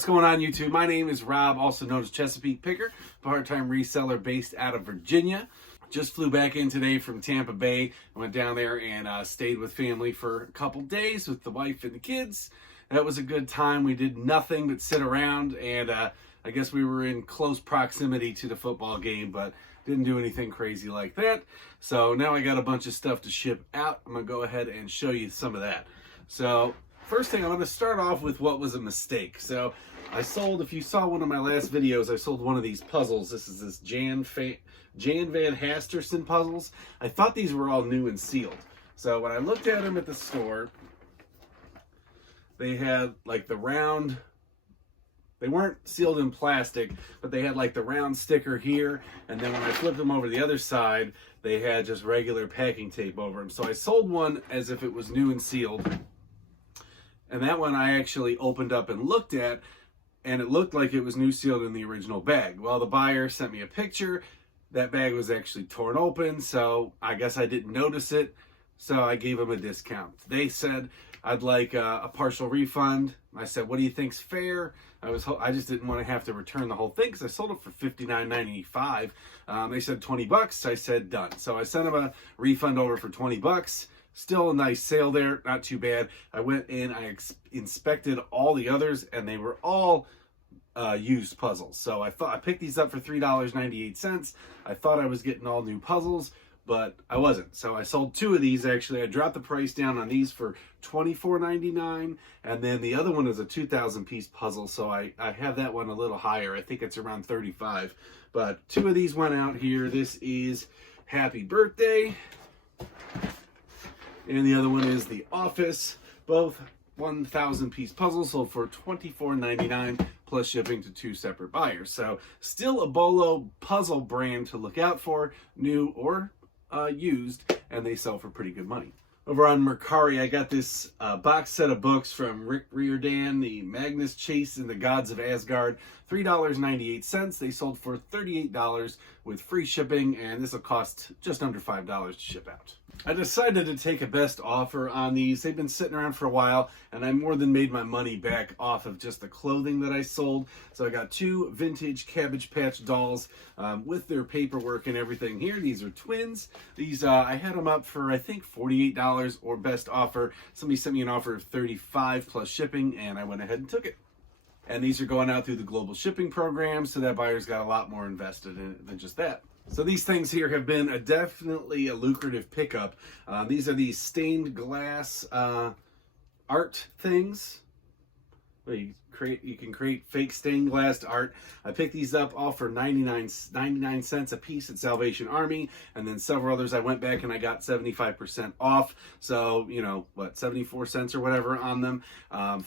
What's going on, YouTube? My name is Rob, also known as Chesapeake Picker, part-time reseller based out of Virginia. Just flew back in today from Tampa Bay. I went down there and stayed with family for a couple days with the wife and the kids. That was a good time. We did nothing but sit around, and I guess we were in close proximity to the football game, but didn't do anything crazy like that. So now I got a bunch of stuff to ship out. I'm going to go ahead and show you some of that. So first thing, I'm going to start off with what was a mistake. So I sold, if you saw one of my last videos, I sold one of these puzzles. This is this Jan Van Hasterson puzzles. I thought these were all new and sealed. So when I looked at them at the store, they had like the round, they weren't sealed in plastic, but they had like the round sticker here. And then when I flipped them over the other side, they had just regular packing tape over them. So I sold one as if it was new and sealed. And that one I actually opened up and looked at, and it looked like it was new sealed in the original bag. Well, the buyer sent me a picture. That bag was actually torn open, so I guess I didn't notice it. So I gave them a discount. They said I'd like a partial refund. I said, what do you think's fair? I just didn't want to have to return the whole thing because I sold it for $59.95. They said $20. I said done. So I sent them a refund over for $20. Still a nice sale there, not too bad. I went in, I inspected all the others, and they were all used puzzles. So I picked these up for $3.98. I thought I was getting all new puzzles, but I wasn't. So I sold two of these. Actually, I dropped the price down on these for $24.99, and then the other one is a 2,000 piece puzzle, so I have that one a little higher. I think it's around $35. But two of these went out here. This is Happy Birthday, and the other one is The Office. Both 1,000 piece puzzles sold for $24.99 plus shipping to two separate buyers. So still a Bolo puzzle brand to look out for, new or used, and they sell for pretty good money. Over on Mercari, I got this box set of books from Rick Riordan, the Magnus Chase and the Gods of Asgard, $3.98. They sold for $38 with free shipping, and this will cost just under $5 to ship out. I decided to take a best offer on these. They've been sitting around for a while, and I more than made my money back off of just the clothing that I sold. So I got two vintage Cabbage Patch dolls with their paperwork and everything here. These are twins. These I had them up for, I think, $48 or best offer. Somebody sent me an offer of $35 plus shipping, and I went ahead and took it. And these are going out through the global shipping program, so that buyer's got a lot more invested in it than just that. So these things here have been definitely a lucrative pickup. These are these stained glass art things. You can create fake stained glass art. I picked these up all for 99 cents a piece at Salvation Army, and then several others I went back and I got 75% off. So, you know, what, 74 cents or whatever on them.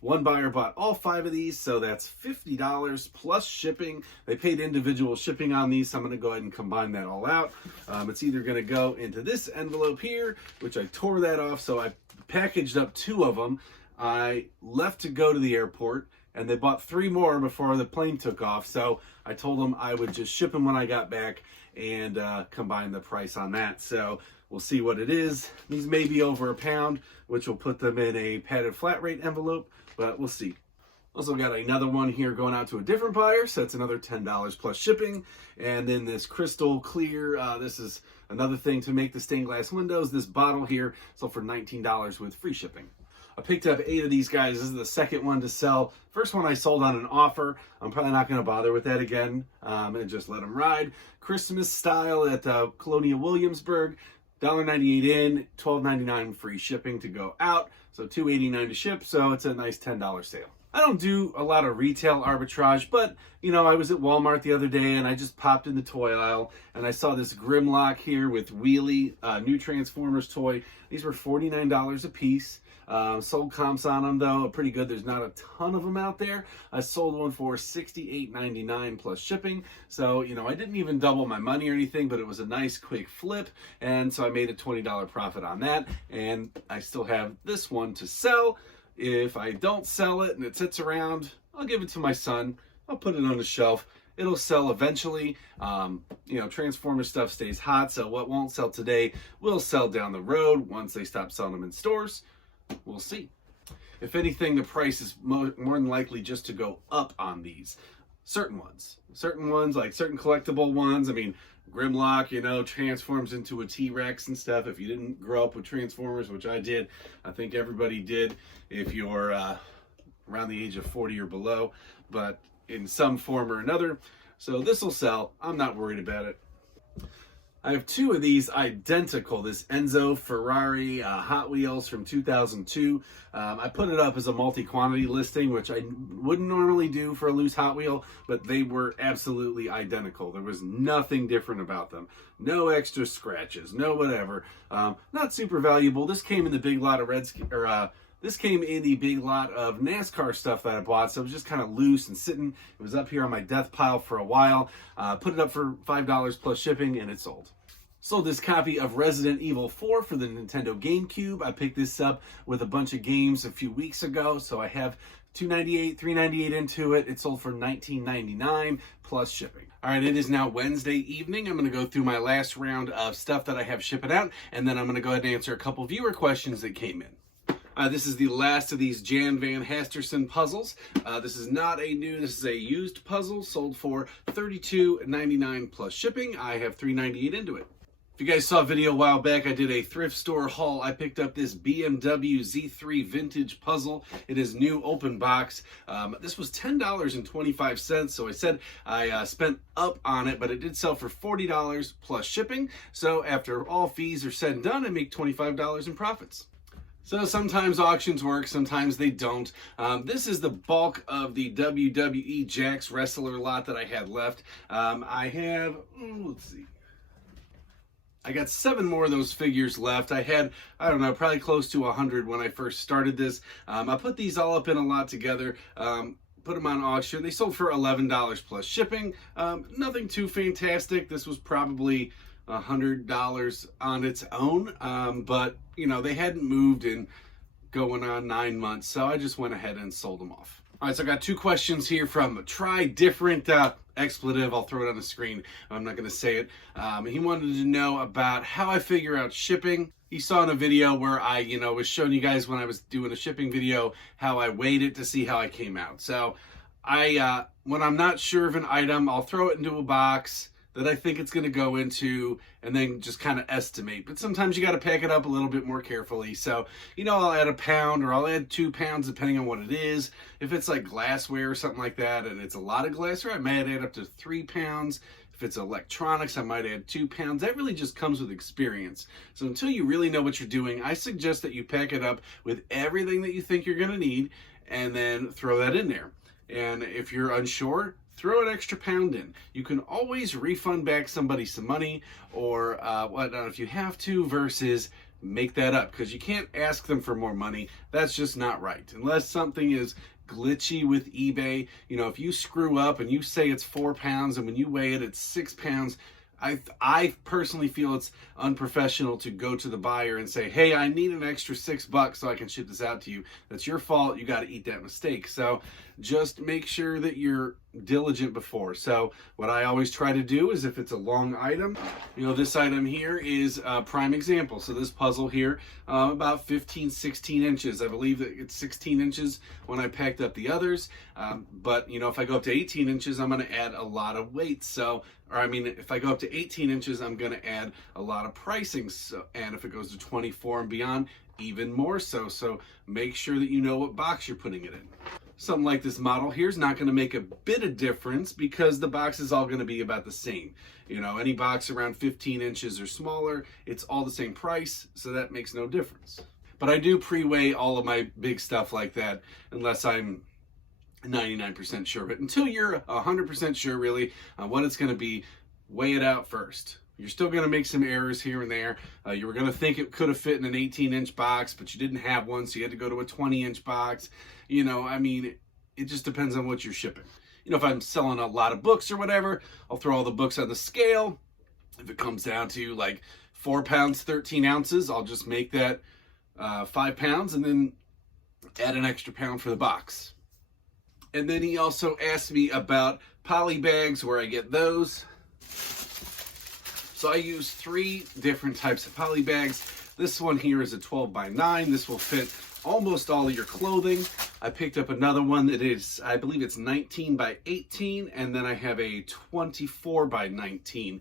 One buyer bought all 5 of these, so that's $50 plus shipping. They paid individual shipping on these, so I'm going to go ahead and combine that all out. It's either going to go into this envelope here, which I tore that off, so I packaged up 2 of them. I left to go to the airport, and they bought 3 more before the plane took off. So I told them I would just ship them when I got back and combine the price on that. So we'll see what it is. These may be over a pound, which will put them in a padded flat rate envelope, but we'll see. Also got another one here going out to a different buyer, so it's another $10 plus shipping. And then this crystal clear, this is another thing to make the stained glass windows. This bottle here sold for $19 with free shipping. I picked up 8 of these guys. This is the second one to sell. First one I sold on an offer. I'm probably not going to bother with that again and just let them ride. Christmas style at Colonial Williamsburg. $1.98 in, $12.99 free shipping to go out. So $2.89 to ship, so it's a nice $10 sale. I don't do a lot of retail arbitrage, but, you know, I was at Walmart the other day and I just popped in the toy aisle and I saw this Grimlock here with Wheelie, new Transformers toy. These were $49 a piece. Sold comps on them, though, pretty good. There's not a ton of them out there. I sold one for $68.99 plus shipping. So, you know, I didn't even double my money or anything, but it was a nice quick flip. And so I made a $20 profit on that. And I still have this one to sell. If I don't sell it and it sits around, I'll give it to my son. I'll put it on the shelf. It'll sell eventually. You know, Transformer stuff stays hot, so what won't sell today will sell down the road once they stop selling them in stores. We'll see. If anything, the price is more than likely just to go up on these. Certain ones, like certain collectible ones. I mean, Grimlock, you know, transforms into a T-Rex and stuff. If you didn't grow up with Transformers, which I did, I think everybody did if you're around the age of 40 or below, but in some form or another. So this will sell. I'm not worried about it. I have two of these identical, this Enzo Ferrari Hot Wheels from 2002. I put it up as a multi-quantity listing, which I wouldn't normally do for a loose Hot Wheel, but they were absolutely identical. There was nothing different about them. No extra scratches, no whatever. Not super valuable. This came in the big lot of this came in the big lot of NASCAR stuff that I bought, so it was just kind of loose and sitting. It was up here on my death pile for a while. Put it up for $5 plus shipping, and it sold. Sold this copy of Resident Evil 4 for the Nintendo GameCube. I picked this up with a bunch of games a few weeks ago, so I have $2.98, $3.98 into it. It sold for $19.99 plus shipping. All right, it is now Wednesday evening. I'm going to go through my last round of stuff that I have shipping out, and then I'm going to go ahead and answer a couple viewer questions that came in. This is the last of these Jan Van Hasterson puzzles. This is not a new, this is a used puzzle, sold for $32.99 plus shipping. I have $3.98 into it. If you guys saw a video a while back, I did a thrift store haul. I picked up this BMW Z3 vintage puzzle. It is new open box. This was $10.25, so I said I spent up on it, but it did sell for $40 plus shipping. So after all fees are said and done, I make $25 in profits. So sometimes auctions work, sometimes they don't. This is the bulk of the WWE Jax wrestler lot that I had left. I have, let's see. I got 7 more of those figures left. I had, I don't know, probably close to 100 when I first started this. I put these all up in a lot together, put them on auction. They sold for $11 plus shipping. Nothing too fantastic. This was probably $100 on its own, but you know, they hadn't moved in going on 9 months, so I just went ahead and sold them off. All right, so I got 2 questions here from Try Different expletive. I'll throw it on the screen. I'm not going to say it. He wanted to know about how I figure out shipping. He saw in a video where I, was showing you guys when I was doing a shipping video how I weighed it to see how I came out. So I, when I'm not sure of an item, I'll throw it into a box that I think it's going to go into and then just kind of estimate. But sometimes you got to pack it up a little bit more carefully. So, I'll add 1 pound or I'll add 2 pounds depending on what it is. If it's like glassware or something like that and it's a lot of glassware, I might add up to 3 pounds. If it's electronics, I might add 2 pounds. That really just comes with experience. So until you really know what you're doing, I suggest that you pack it up with everything that you think you're going to need and then throw that in there. And if you're unsure, throw an extra pound in. You can always refund back somebody some money or whatnot if you have to, versus make that up, because you can't ask them for more money. That's just not right. Unless something is glitchy with eBay. If you screw up and you say it's 4 pounds and when you weigh it, it's 6 pounds, I personally feel it's unprofessional to go to the buyer and say, hey, I need an extra $6 so I can ship this out to you. That's your fault. You got to eat that mistake. So just make sure that you're diligent before. So what I always try to do is, if it's a long item, this item here is a prime example. So this puzzle here, about 15, 16 inches. I believe that it's 16 inches when I packed up the others. But if I go up to 18 inches, I'm going to add a lot of weight. If I go up to 18 inches, I'm going to add a lot of pricing. And if it goes to 24 and beyond, even more so. So make sure that you know what box you're putting it in. Something like this model here is not going to make a bit of difference because the box is all going to be about the same. Any box around 15 inches or smaller, it's all the same price, so that makes no difference. But I do pre-weigh all of my big stuff like that unless I'm 99% sure. But until you're 100% sure really on what it's going to be, weigh it out first. You're still going to make some errors here and there. You were going to think it could have fit in an 18-inch box, but you didn't have one, so you had to go to a 20-inch box. It just depends on what you're shipping. If I'm selling a lot of books or whatever, I'll throw all the books on the scale. If it comes down to like 4 pounds, 13 ounces, I'll just make that 5 pounds and then add an extra pound for the box. And then he also asked me about poly bags, where I get those. So I use 3 different types of poly bags. This one here is a 12 by 9. This will fit almost all of your clothing. I picked up another one that is, I believe it's 19 by 18, and then I have a 24 by 19.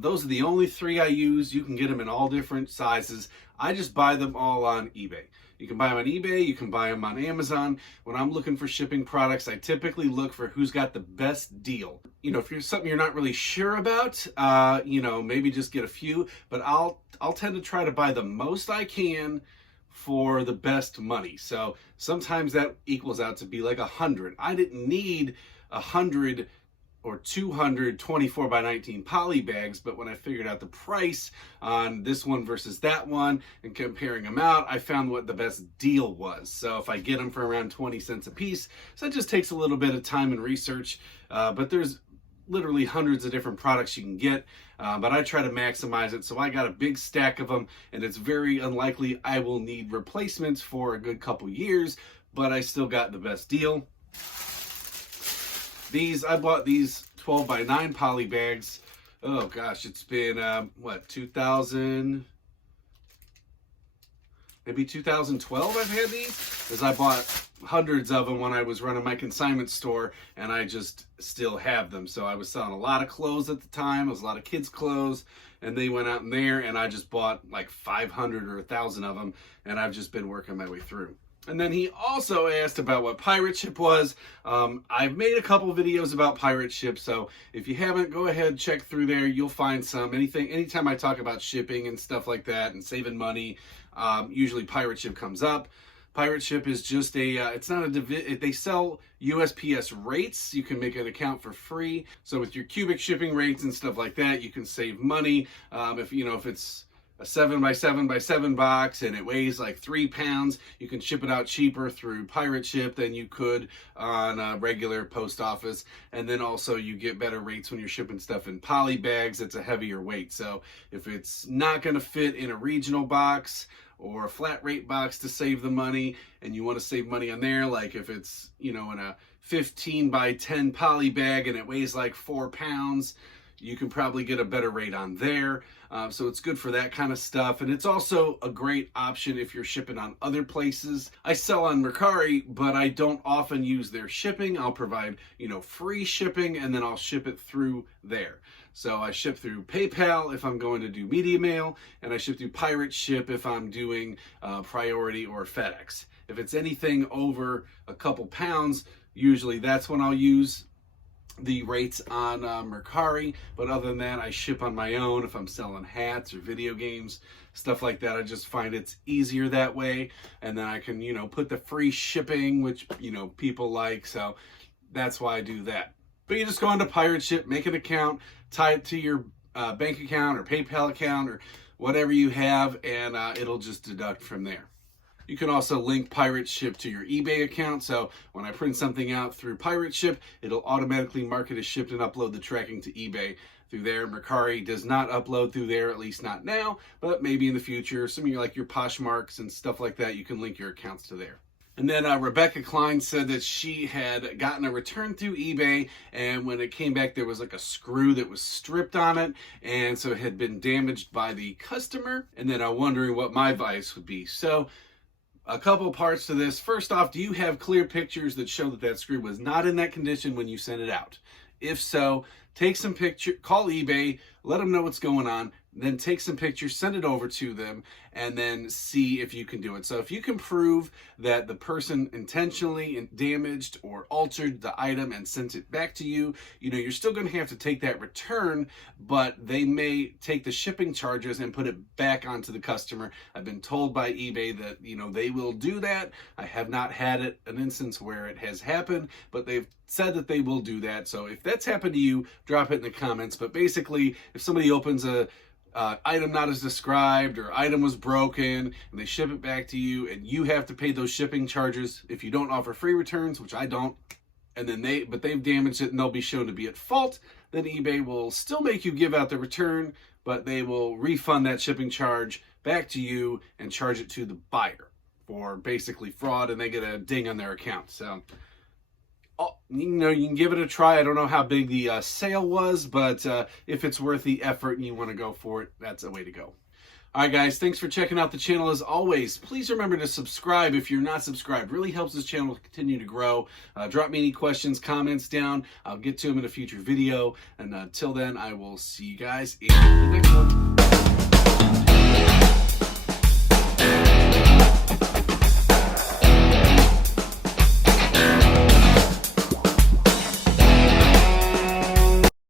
Those are the only three I use. You can get them in all different sizes. I just buy them all on eBay. You can buy them on eBay, you can buy them on Amazon. When I'm looking for shipping products, I typically look for who's got the best deal. You know, if you're something you're not really sure about, you know, maybe just get a few, but I'll tend to try to buy the most I can for the best money. So sometimes that equals out to be like 100. I didn't need 100 or 200 24 by 19 poly bags, but when I figured out the price on this one versus that one and comparing them out, I found what the best deal was. So if I get them for around 20 cents a piece, so it just takes a little bit of time and research, but there's literally hundreds of different products you can get, but I try to maximize it. So I got a big stack of them, and it's very unlikely I will need replacements for a good couple years, but I still got the best deal. I bought these 12 by 9 poly bags. Oh gosh, it's been, what, 2000, maybe 2012 I've had these, because I bought hundreds of them when I was running my consignment store, and I just still have them. So I was selling a lot of clothes at the time. It was a lot of kids' clothes, and they went out in there, and I just bought like 500 or 1,000 of them, and I've just been working my way through. And then he also asked about what pirate ship was. I've made a couple videos about pirate ship, so if you haven't, go ahead, check through there. You'll find some. Anytime I talk about shipping and stuff like that and saving money, usually pirate ship comes up. Pirate ship is just a, it's not a, they sell USPS rates. You can make an account for free. So with your cubic shipping rates and stuff like that, you can save money. If it's a 7 by 7 by 7 box and it weighs like 3 pounds, you can ship it out cheaper through pirate ship than you could on a regular post office. And then also you get better rates when you're shipping stuff in poly bags. It's a heavier weight. So if it's not going to fit in a regional box or a flat rate box to save the money, and you want to save money on there, like if it's, in a 15 by 10 poly bag and it weighs like 4 pounds, you can probably get a better rate on there. So it's good for that kind of stuff. And it's also a great option if you're shipping on other places. I sell on Mercari, but I don't often use their shipping. I'll provide, free shipping, and then I'll ship it through there. So I ship through PayPal if I'm going to do media mail, and I ship through Pirate Ship if I'm doing Priority or FedEx. If it's anything over a couple pounds, usually that's when I'll use the rates on Mercari, but other than that, I ship on my own if I'm selling hats or video games, stuff like that. I just find it's easier that way, and then I can, put the free shipping, which, people like, so that's why I do that. But you just go onto Pirate Ship, make an account, tie it to your bank account or PayPal account or whatever you have, and it'll just deduct from there. You can also link Pirate Ship to your eBay account, so when I print something out through Pirate Ship, it'll automatically mark it as shipped and upload the tracking to eBay through there. Mercari does not upload through there, at least not now, but maybe in the future. Some of your Poshmarks and stuff like that, you can link your accounts to there. And then Rebecca Klein said that she had gotten a return through eBay, and when it came back, there was like a screw that was stripped on it, and so it had been damaged by the customer. And then I'm wondering what my advice would be. So a couple parts to this. First off, do you have clear pictures that show that that screw was not in that condition when you sent it out? If so, take some picture, call eBay, let them know what's going on, then take some pictures, send it over to them, and then see if you can do it. So if you can prove that the person intentionally damaged or altered the item and sent it back to you, you're still going to have to take that return, but they may take the shipping charges and put it back onto the customer. I've been told by eBay that, they will do that. I have not had an instance where it has happened, but they've said that they will do that. So if that's happened to you, drop it in the comments. But basically, if somebody opens a item not as described, or item was broken, and they ship it back to you, and you have to pay those shipping charges if you don't offer free returns, which I don't, and then they've damaged it and they'll be shown to be at fault, then eBay will still make you give out the return, but they will refund that shipping charge back to you and charge it to the buyer for basically fraud, and they get a ding on their account. So you can give it a try. I don't know how big the sale was, but if it's worth the effort and you want to go for it, that's a way to go. All right, guys, thanks for checking out the channel. As always, please remember to subscribe if you're not subscribed. Really helps this channel continue to grow. Drop me any questions, comments down. I'll get to them in a future video. And until then, I will see you guys in the next one.